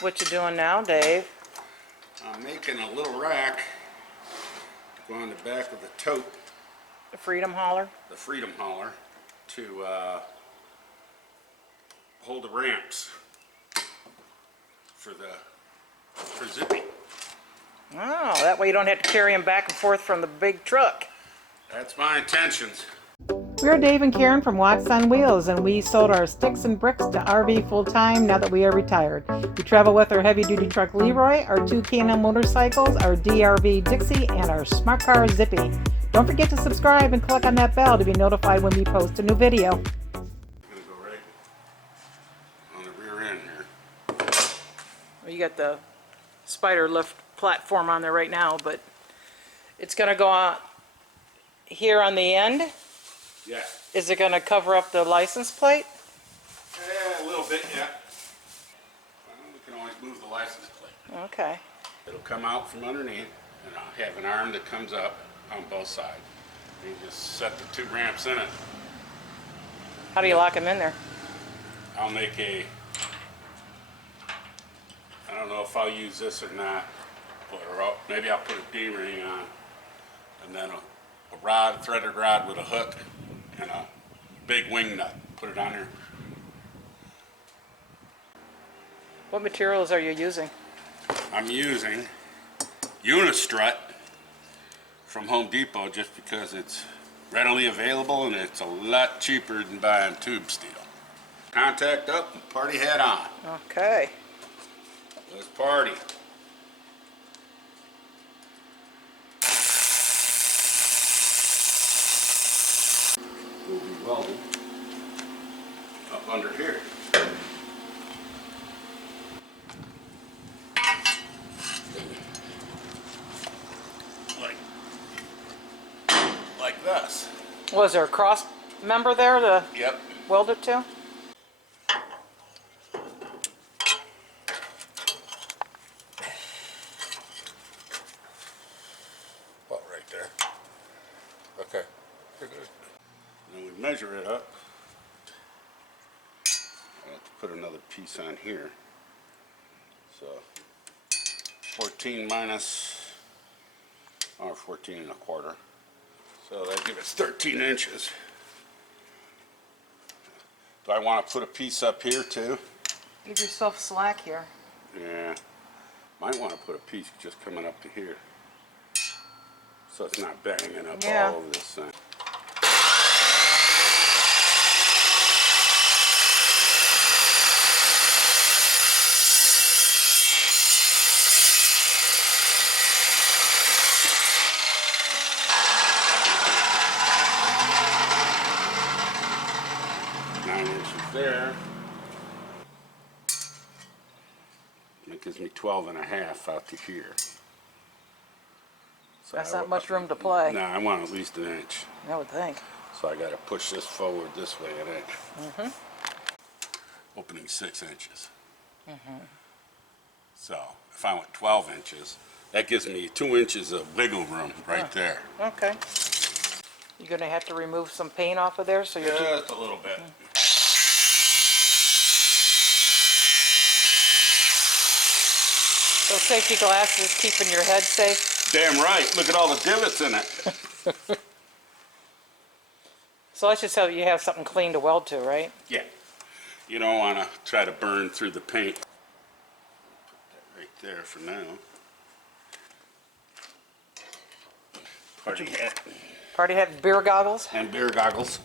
What you doing now, Dave? I'm making a little rack to go on the back of the Tote. The Freedom Hauler? The Freedom Hauler, to hold the ramps for Zippy. Oh, that way you don't have to carry them back and forth from the big truck. That's my intentions. We're Dave and Karen from Watts on Wheels, and we sold our sticks and bricks to RV full-time now that we are retired. We travel with our heavy-duty truck Leroy, our two K&M motorcycles, our DRV Dixie, and our smart car Zippy. Don't forget to subscribe and click on that bell to be notified when we post a new video. I'm going to go right on the rear end here. Well, you got the spider lift platform on there right now, but it's going to go on here on the end. Yeah. Is it going to cover up the license plate? Yeah, a little bit, yeah. Well, we can always move the license plate. Okay. It'll come out from underneath, and I'll have an arm that comes up on both sides. You just set the two ramps in it. How do you lock them in there? I'll make I don't know if I'll use this or not, but maybe I'll put a D-ring on, and then a rod, threaded rod with a hook, and a big wing nut. Put it on there. What materials are you using? I'm using Unistrut from Home Depot just because it's readily available and it's a lot cheaper than buying tube steel. Contact up and party hat on. Okay. Let's party. We'll be welding up under here. Like this. Was there a cross member there to Yep. weld it to? Well, right there. Okay. You're good. Then we measure it up. I have to put another piece on here. So 14 minus, or 14 and a quarter. So that gives us 13 inches. Do I want to put a piece up here too? Give yourself slack here. Yeah. Might want to put a piece just coming up to here. So it's not banging up all over this thing. There. That gives me 12 and a half out to here. So That's not much room to play. No, I want at least an inch. I would think. So I got to push this forward this way an inch. Opening 6 inches. So if I went 12 inches, that gives me 2 inches of wiggle room right there. Okay. You're going to have to remove some paint off of there, so you're Just a little bit. Those safety glasses keeping your head safe. Damn right. Look at all the divots in it. So let's just hope you have something clean to weld to, right? Yeah. You don't want to try to burn through the paint. Put that right there for now. Party hat. Party hat, beer goggles. And beer goggles.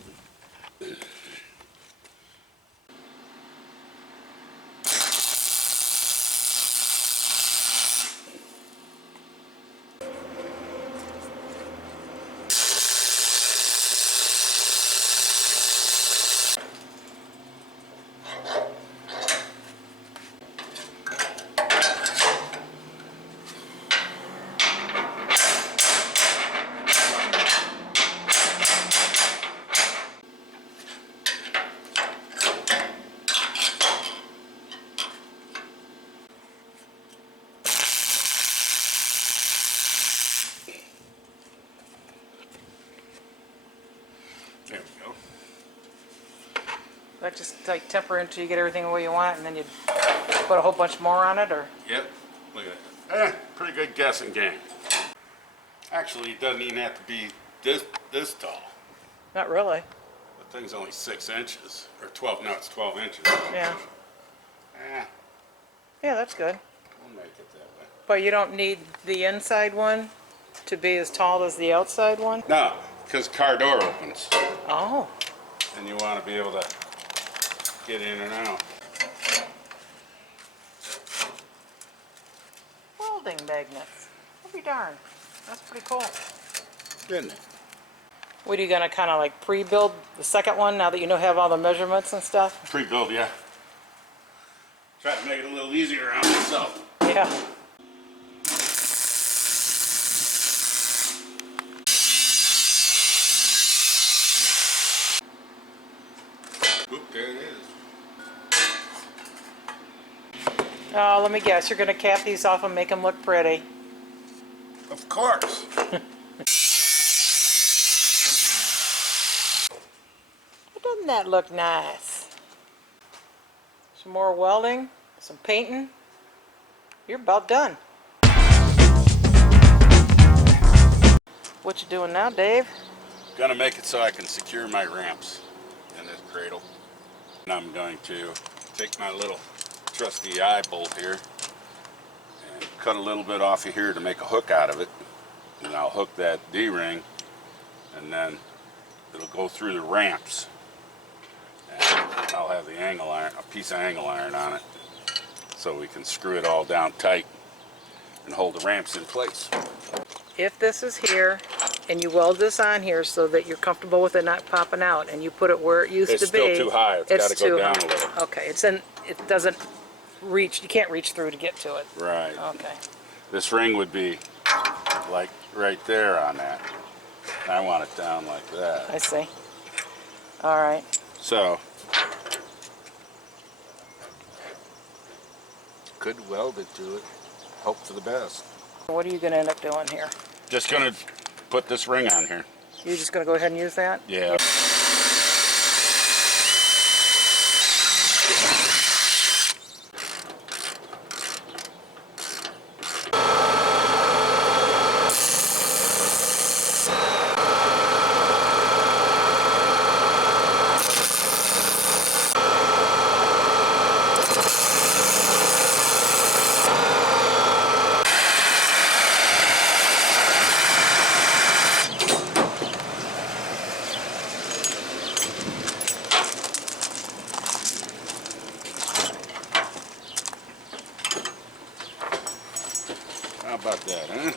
it? Just like temper until you get everything the way you want, and then you put a whole bunch more on it, or? Yep. Look at that. Pretty good guessing game. Actually, it doesn't even have to be this tall. Not really. The thing's only 6 inches, or 12. No, it's 12 inches. Yeah. Eh, Yeah, that's good. we'll make it that way. But you don't need the inside one to be as tall as the outside one? No, because car door opens, Oh. and you want to be able to get in and out. Welding magnets. I'll be darned. That's pretty cool. Didn't it? What are you gonna kind of like pre-build the second one now that you know have all the measurements and stuff? Pre-build, yeah. Try to make it a little easier on myself. Yeah. Oop, there it is. Oh, let me guess. You're gonna cap these off and make them look pretty. Of course. Doesn't that look nice? Some more welding, some painting. You're about done. What you doing now, Dave? Gonna make it so I can secure my ramps in this cradle. And I'm going to take my little trusty eye bolt here and cut a little bit off of here to make a hook out of it. And I'll hook that D-ring, and then it'll go through the ramps. And I'll have the angle iron, a piece of angle iron on it, so we can screw it all down tight and hold the ramps in place. If this is here and you weld this on here so that you're comfortable with it not popping out, and you put it where it used It's to be. still too high. It's got to go too down high. a little. Okay, it doesn't reach, you can't reach through to get to it. Right. Okay. This ring would be like right there on that. I want it down like that. I see. All right. So, could weld it to it. Hope for the best. What are you gonna end up doing here? Just gonna put this ring on here. You're just gonna go ahead and use that? Yeah. How about that, huh?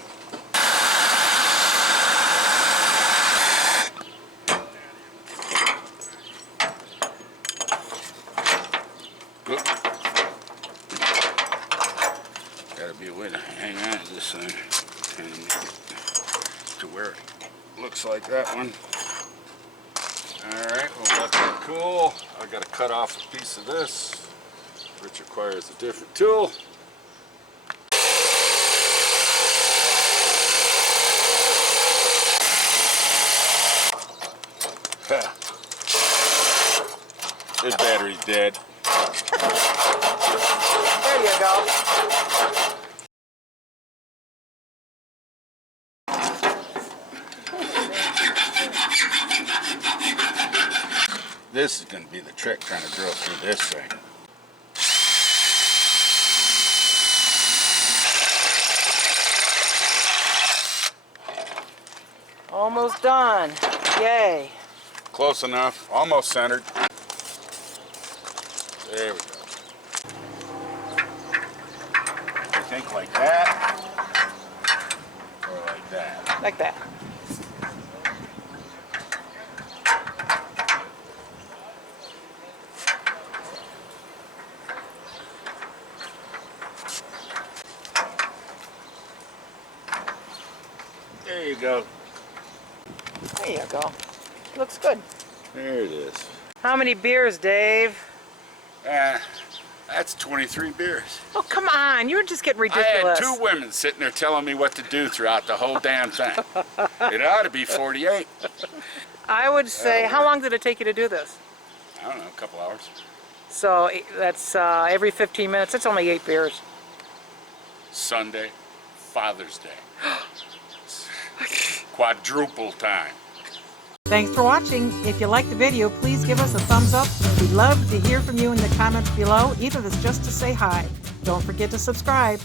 Oop. Gotta be a way to hang on to this thing and make it to where it looks like that one. Alright, well let that cool. I gotta cut off a piece of this, which requires a different tool. This battery's dead. There you go. This is going to be the trick, trying to drill through this thing. Almost done. Yay. Close enough, almost centered. There we go. I think like that, or like that. Like that. There you go. There you go. Looks good. There it is. How many beers, Dave? That's 23 beers. Oh, come on. You're just getting I ridiculous. had 2 women sitting there telling me what to do throughout the whole damn thing. It ought to be 48. I would say, how long did it take you to do this? I don't know, a couple hours. So that's every 15 minutes. That's only 8 beers. Sunday, Father's Day. Quadruple time. Thanks for watching. If you liked the video, please give us a thumbs up. We'd love to hear from you in the comments below, even if it's just to say hi. Don't forget to subscribe.